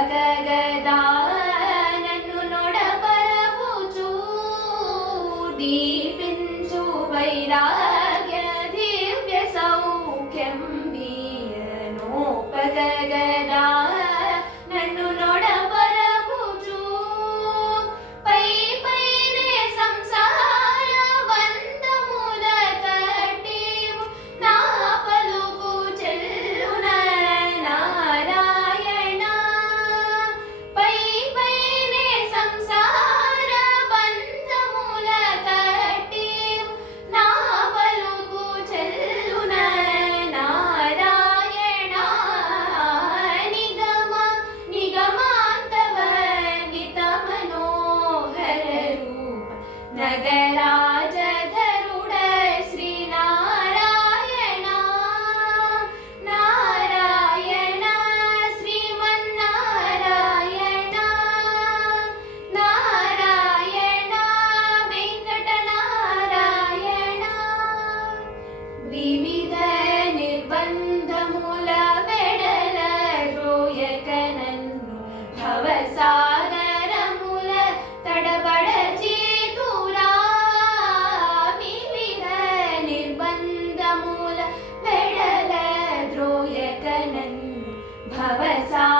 పగగదా నన్ను నొడపరపుచు దీపించు వైరాగ్య దివ్య సౌఖ్యం పగగదా నన్ను నొడపరపుచు పై పైనే సంసార బంధముల కట్టివు నా పలుకు చెల్లున నారాయణ పై పైనే సంసార బంధముల కట్టివు నా పలుకు చెల్లున నారాయణ నిగమ నిగమాంతవర్ణిత మనోహర రూప నగరాజధరుడ శ్రీనారాయణ నారాయణ శ్రీమన్నారాయణ నారాయణ వెంకటనారాయణ వివిధ నిర్బంధముల వెడల రోయక నన్ను భవసాగరముల తడబడ చేతురా వివిధ నిర్బంధముల వెడల ద్రోయక నన్ను భవసాగరముల